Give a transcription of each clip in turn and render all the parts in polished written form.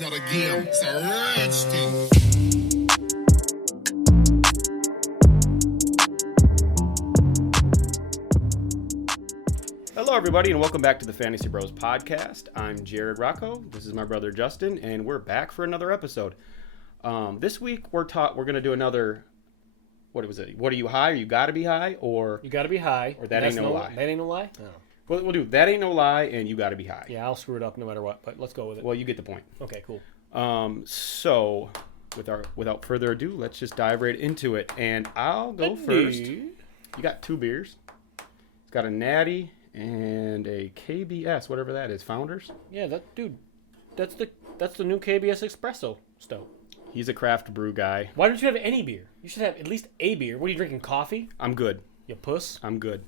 It's not a game, it's a rich thing. Hello, everybody, and welcome back to the Fantasy Bros podcast. I'm Jared Rocco. This is my brother Justin, and we're back for another episode. This week we're going to do another. What was it? What are you high? Or you got to be high, or You got to be high. Or that ain't no lie. That ain't no lie? No. we'll do that ain't no lie, and you got to be high. Yeah, I'll screw it up no matter what, but let's go with it. Well, you get the point. Okay, cool. So without further ado, let's just dive right into it, and I'll go first. You got two beers. It's got a Natty and a KBS, whatever that is, Founders. Yeah, that's the new KBS Espresso Stout. He's a craft brew guy. Why don't you have any beer? You should have at least a beer. What are you drinking? Coffee? I'm good. You puss. I'm good.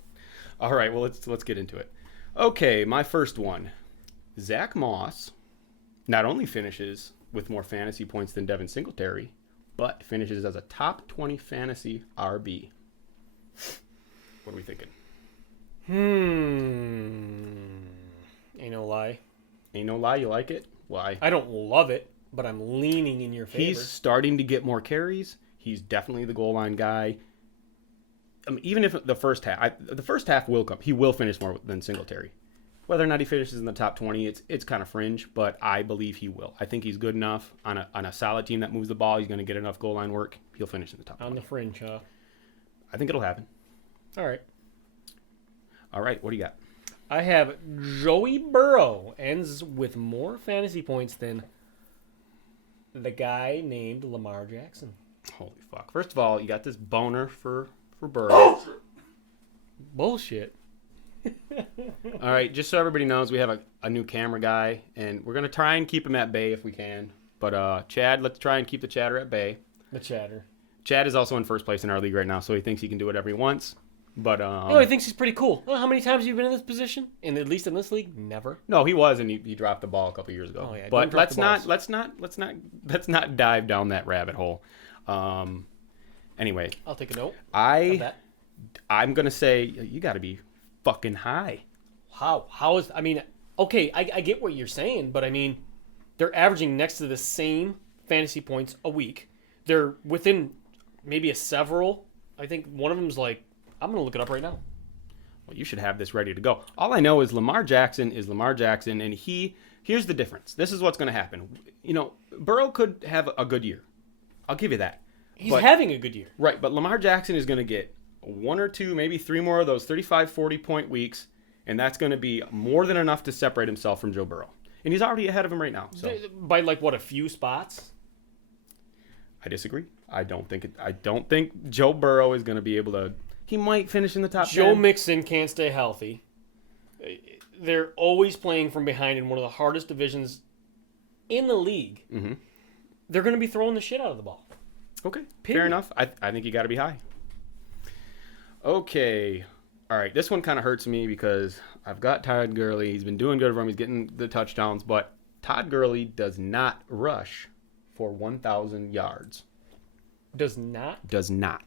All right, well, let's get into it. Okay, my first one. Zach Moss not only finishes with more fantasy points than Devin Singletary, but finishes as a top 20 fantasy RB. What are we thinking? Ain't no lie. Ain't no lie, you like it? Why? I don't love it, but I'm leaning in your favor. He's starting to get more carries. He's definitely the goal line guy. Even if the first half will come, he will finish more than Singletary. Whether or not he finishes in the top 20, it's kind of fringe, but I believe he will. I think he's good enough on a solid team that moves the ball. He's going to get enough goal line work. He'll finish in the top 20. On the fringe, huh? I think it'll happen. All right. All right, what do you got? I have Joey Burrow ends with more fantasy points than the guy named Lamar Jackson. Holy fuck. First of all, you got this boner for Burrow. Bullshit. All right, just so everybody knows, we have a new camera guy, and we're going to try and keep him at bay if we can. But Chad, let's try and keep the chatter at bay. The chatter. Chad is also in first place in our league right now, so he thinks he can do whatever he wants. But he thinks he's pretty cool. Well, how many times have you been in this position? At least in this league, never. No, he was, and he dropped the ball a couple years ago. Oh yeah, but let's not dive down that rabbit hole. Anyway, I'll take a note. of that. I'm gonna say you got to be fucking high. How is? I mean, okay, I get what you're saying, but I mean, they're averaging next to the same fantasy points a week. They're within maybe a several. I think one of them's like. I'm going to look it up right now. Well, you should have this ready to go. All I know is Lamar Jackson is Lamar Jackson, and here's the difference. This is what's going to happen. You know, Burrow could have a good year. I'll give you that. He's having a good year. Right, but Lamar Jackson is going to get one or two, maybe three more of those 35, 40-point weeks, and that's going to be more than enough to separate himself from Joe Burrow. And he's already ahead of him right now. So. By a few spots? I disagree. I don't think Joe Burrow is going to be able to. He might finish in the top 10. Joe Mixon can't stay healthy. They're always playing from behind in one of the hardest divisions in the league. Mm-hmm. They're going to be throwing the shit out of the ball. Okay, Period. Fair enough. I think you got to be high. Okay. All right, this one kind of hurts me because I've got Todd Gurley. He's been doing good for him. He's getting the touchdowns, but Todd Gurley does not rush for 1,000 yards. Does not? Does not.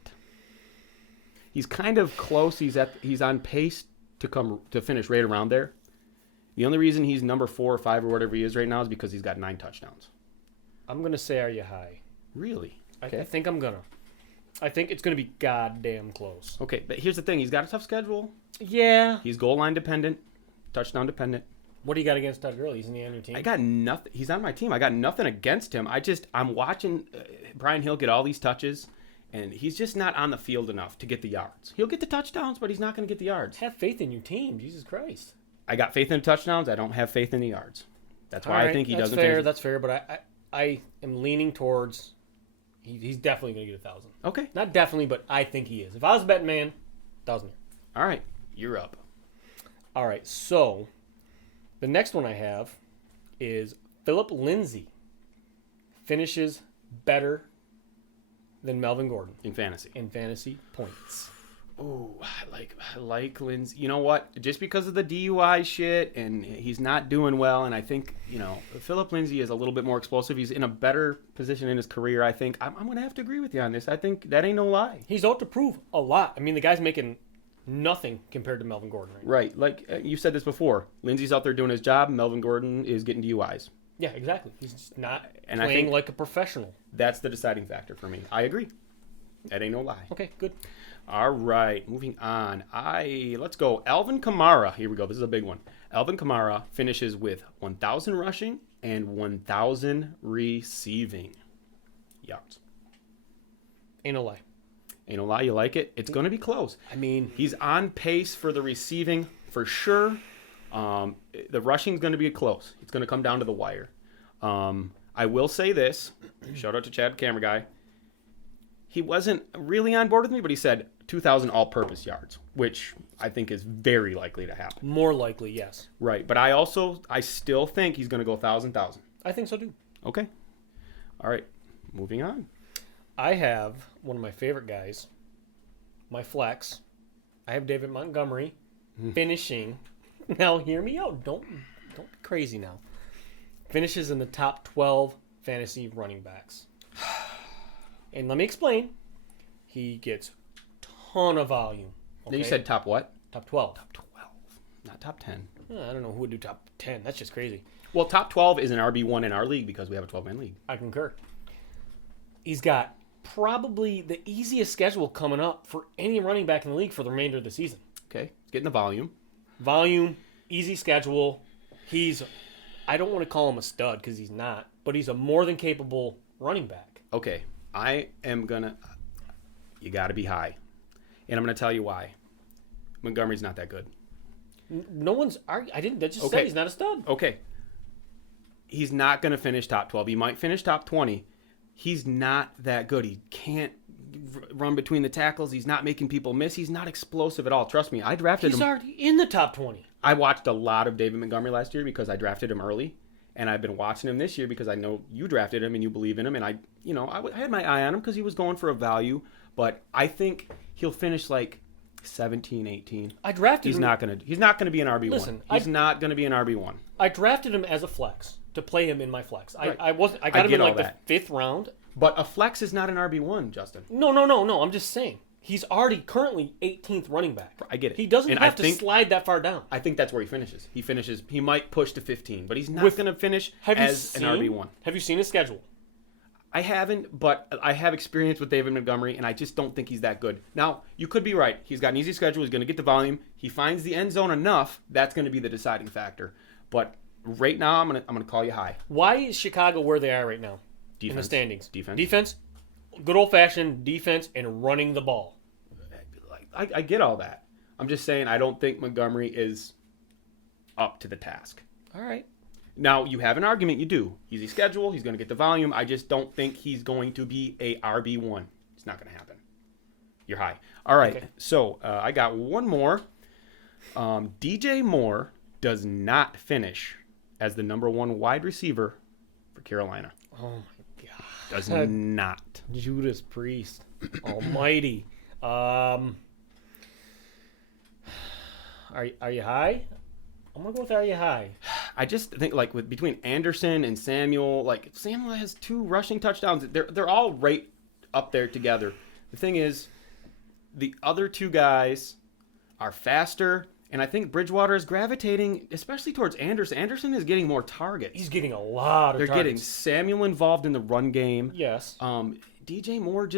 He's kind of close. He's on pace to finish right around there. The only reason he's number 4 or 5 or whatever he is right now is because he's got 9 touchdowns. I'm going to say, are you high? Really? Okay. I think I'm going to. I think it's going to be goddamn close. Okay, but here's the thing. He's got a tough schedule. Yeah. He's goal line dependent, touchdown dependent. What do you got against Todd Gurley? He's on your team? I got nothing. He's on my team. I got nothing against him. I'm watching Brian Hill get all these touches. And he's just not on the field enough to get the yards. He'll get the touchdowns, but he's not going to get the yards. Have faith in your team. Jesus Christ. I got faith in the touchdowns. I don't have faith in the yards. That's why I think he doesn't finish. That's fair, but I am leaning towards he's definitely going to get 1,000. Okay. Not definitely, but I think he is. If I was a betting man, 1,000. All right. You're up. All right. So the next one I have is Philip Lindsay finishes better than Melvin Gordon. In fantasy. In fantasy points. Ooh, I like Lindsay. You know what? Just because of the DUI shit, and he's not doing well, and I think, Philip Lindsay is a little bit more explosive. He's in a better position in his career, I think. I'm going to have to agree with you on this. I think that ain't no lie. He's out to prove a lot. I mean, the guy's making nothing compared to Melvin Gordon right now. Right. Like you said this before. Lindsay's out there doing his job. Melvin Gordon is getting DUIs. Yeah, exactly. He's just not And I playing think- like a professional. That's the deciding factor for me. I agree. That ain't no lie. Okay, good. All right, moving on. Let's go. Alvin Kamara. Here we go. This is a big one. Alvin Kamara finishes with 1,000 rushing and 1,000 receiving yards. Ain't no lie. Ain't no lie, you like it? It's going to be close. I mean, He's on pace for the receiving for sure. The rushing's going to be close. It's going to come down to the wire. I will say this. Shout out to Chad, camera guy. He wasn't really on board with me, but he said 2,000 all-purpose yards, which I think is very likely to happen. more likely, yes. Right, but I still think he's going to go 1,000. I think so too. Okay. All right, moving on. I have one of my favorite guys, my flex. I have David Montgomery finishing. Now, hear me out. Don't be crazy now. Finishes in the top 12 fantasy running backs. And let me explain. He gets ton of volume. You said top what? top 12. Top 12, not top 10. I don't know who would do top 10. That's just crazy. Well, top 12 is an RB1 in our league because we have a 12-man league. I concur. He's got probably the easiest schedule coming up for any running back in the league for the remainder of the season. Okay, getting the volume. Volume, easy schedule. I don't want to call him a stud because he's not, but he's a more than capable running back. Okay, you got to be high. And I'm going to tell you why. Montgomery's not that good. No one's arguing. I just Okay. said he's not a stud. Okay. He's not going to finish top 12. He might finish top 20. He's not that good. He can't run between the tackles. He's not making people miss. He's not explosive at all. Trust me, I drafted He's him. already in the top 20. I watched a lot of David Montgomery last year because I drafted him early. And I've been watching him this year because I know you drafted him and you believe in him. And I had my eye on him because he was going for a value. But I think he'll finish like 17, 18. I drafted He's him. not gonna be an RB1. Listen, he's not gonna be an RB1. I drafted him as a flex to play him in my flex. Right. I got I him get in all like the that. 5th round. But a flex is not an RB1, Justin. No. I'm just saying. He's already currently 18th running back. I get it. He doesn't And have to slide that far down. I think that's where he finishes. He might push to 15, but he's not With- going to finish Have as you an seen? RB1. Have you seen his schedule? I haven't, but I have experience with David Montgomery, and I just don't think he's that good. Now, you could be right. He's got an easy schedule. He's going to get the volume. He finds the end zone enough. That's going to be the deciding factor. But right now, I'm going to call you high. Why is Chicago where they are right now in the Defense. standings? Defense. Good old-fashioned defense and running the ball. I get all that. I'm just saying I don't think Montgomery is up to the task. All right. Now, you have an argument. You do. Easy schedule. He's going to get the volume. I just don't think he's going to be a RB1. It's not going to happen. You're high. All right. Okay. So, I got one more. DJ Moore does not finish as the number 1 wide receiver for Carolina. Oh, my God. Does not. Judas Priest. Almighty. Are you high? I'm going to go with are you high? I just think between Anderson and Samuel, Samuel has 2 rushing touchdowns. They're all right up there together. The thing is, the other 2 guys are faster, and I think Bridgewater is gravitating, especially towards Anderson. Anderson is getting more targets. He's getting a lot of They're getting targets. Samuel involved in the run game. Yes. DJ Moore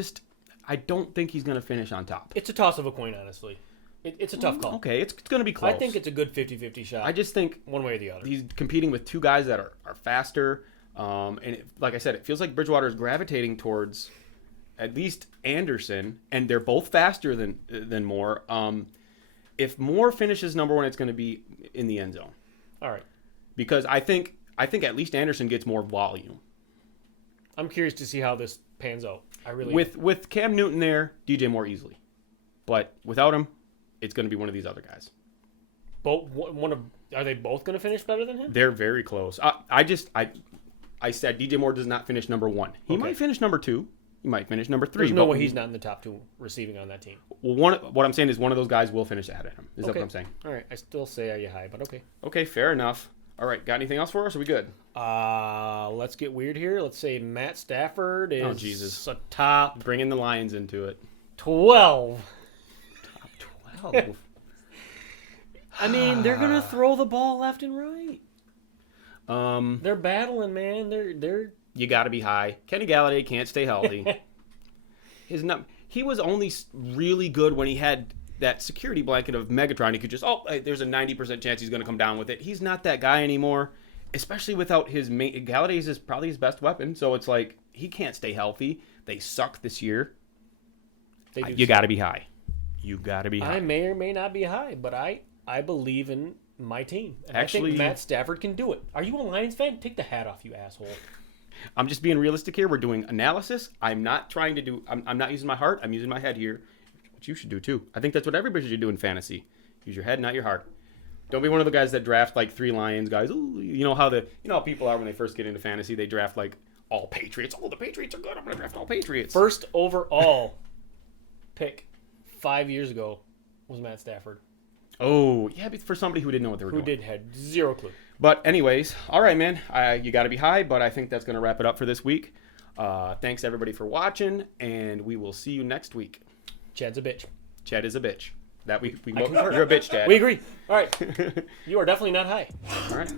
I don't think he's going to finish on top. It's a toss of a coin, honestly. It's a tough call. Okay, it's going to be close. I think it's a good 50-50 shot. I just think one way or the other. he's competing with 2 guys that are faster. Like I said, it feels like Bridgewater is gravitating towards at least Anderson, and they're both faster than Moore. If Moore finishes number 1, it's going to be in the end zone. All right. Because I think at least Anderson gets more volume. I'm curious to see how this pans out. I really With Cam Newton there, DJ Moore easily. But without him, it's going to be one of these other guys. Are they both going to finish better than him? They're very close. I said DJ Moore does not finish number 1. He Okay. might finish number 2. He might finish number 3. There's no way he's not in the top 2 receiving on that team. Well, what I'm saying is one of those guys will finish ahead of him. Is that Okay. what I'm saying? All right. I still say are you high, but okay. Okay, fair enough. All right, got anything else for us? Are we good? Let's get weird here. Let's say Matt Stafford is Jesus. a top Bringing the Lions into it. 12. Top 12. I mean, they're going to throw the ball left and right. They're battling, man. They're You got to be high. Kenny Galladay can't stay healthy. He was only really good when he had that security blanket of Megatron. He could just, hey, there's a 90% chance he's going to come down with it. He's not that guy anymore, especially without his main. Galladay is probably his best weapon, so it's like he can't stay healthy. They suck this year. You got to be high. You got to be high. I may or may not be high, but I believe in my team. And Actually, I think Matt Stafford can do it. Are you a Lions fan? Take the hat off, you asshole. I'm just being realistic here. We're doing analysis. I'm not trying to do. I'm not using my heart. I'm using my head here, which you should do too. I think that's what everybody should do in fantasy. Use your head, not your heart. Don't be one of the guys that draft like 3 Lions guys. Ooh, you know how people are when they first get into fantasy. They draft like all Patriots. Oh, the Patriots are good. I'm gonna draft all Patriots. First overall pick 5 years ago was Matt Stafford. Oh, yeah, but for somebody who didn't know what they were doing. Had zero clue. But anyways, all right, man. You got to be high, but I think that's going to wrap it up for this week. Thanks, everybody, for watching, and we will see you next week. Chad's a bitch. Chad is a bitch. You're a bitch, Chad. We agree. All right. You are definitely not high. All right.